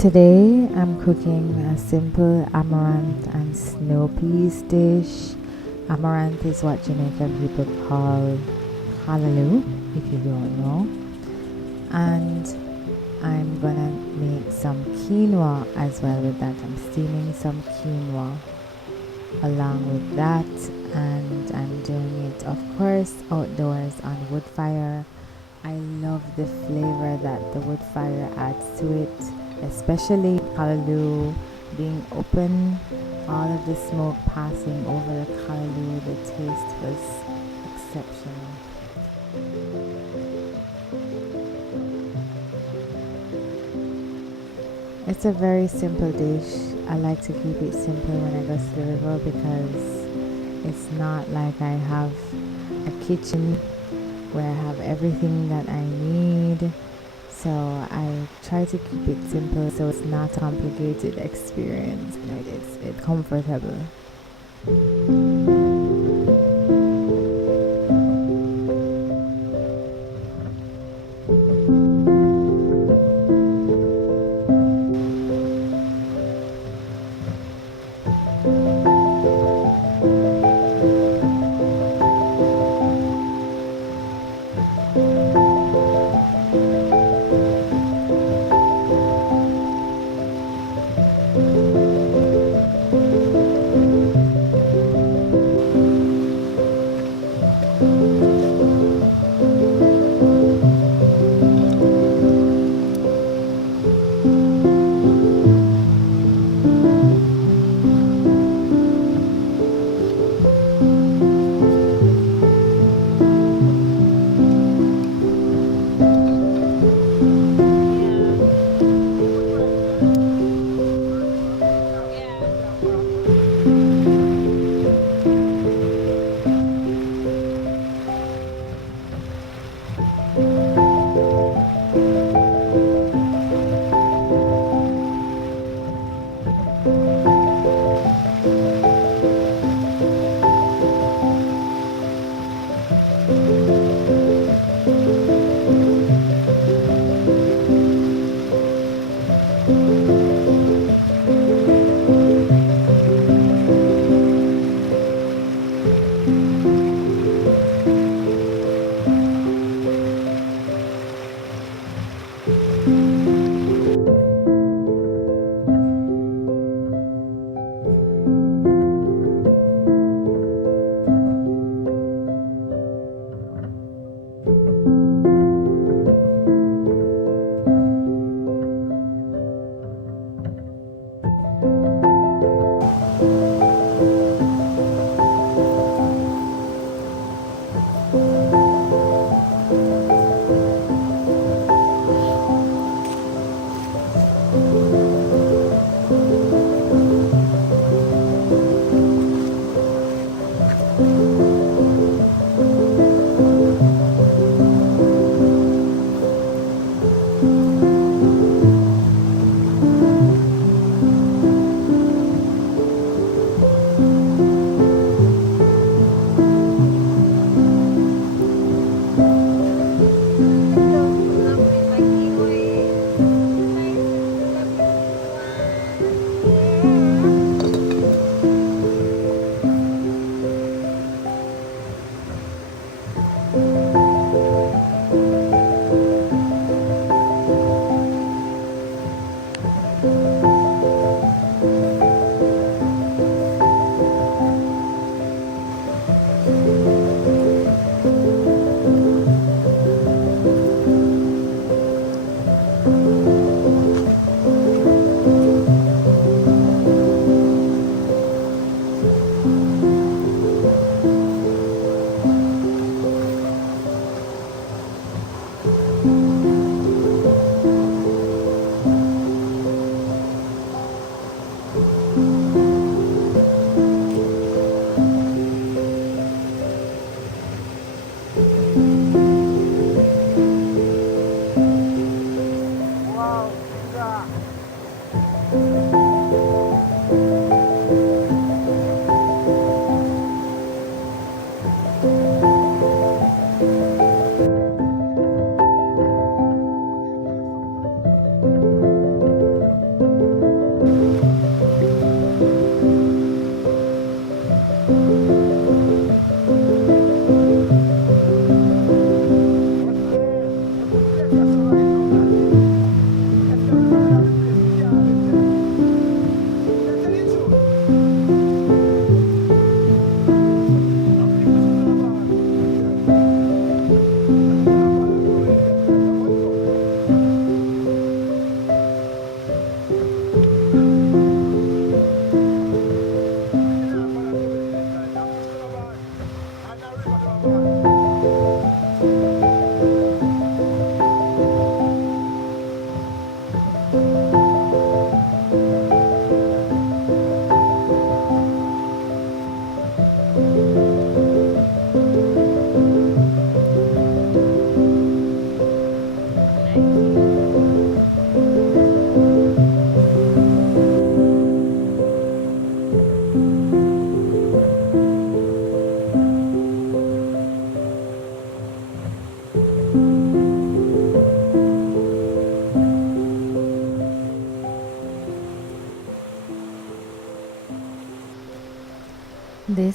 Today I'm cooking a simple amaranth and snow peas dish. Amaranth is what Jamaican people call Callaloo, if you don't know. And I'm gonna make some quinoa as well with that. I'm steaming some quinoa along with that, and I'm doing it, of course, outdoors on wood fire. I love the flavor that the wood fire adds to it, especially callaloo being open, all of the smoke passing over the callaloo. The taste was exceptional. It's a very simple dish. I like to keep it simple when I go to the river because it's not like I have a kitchen where I have everything that I need. So I try to keep it simple so it's not a complicated experience. It's comfortable.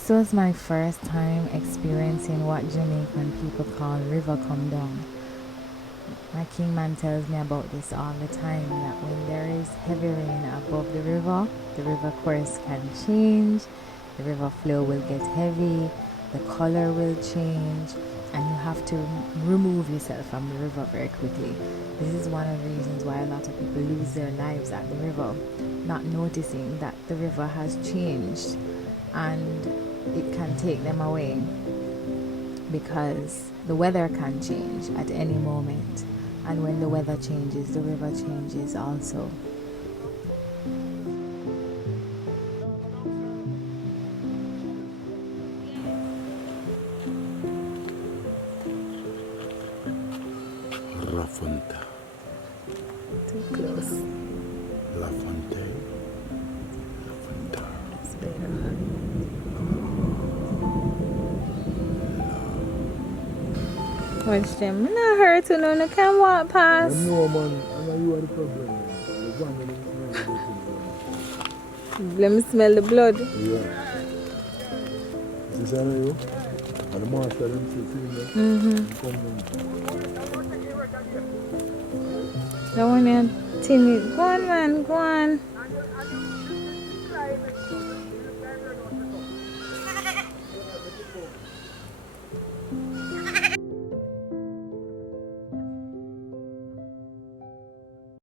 This was my first time experiencing what Jamaican people call river come down. My kingman tells me about this all the time, that when there is heavy rain above the river course can change, the river flow will get heavy, the color will change, and you have to remove yourself from the river very quickly. This is one of the reasons why a lot of people lose their lives at the river, not noticing that the river has changed and it can take them away, because the weather can change at any moment, and when the weather changes, the river changes also. Rafonta. Too close. La Fontaine. La Fonta. It's better. Watch them. Not hurt to no can walk past. No man, I know you are the problem. Let me smell the blood. Yeah. Is this you? And the master them Mm-hmm. That one here timid. Go on man, go on.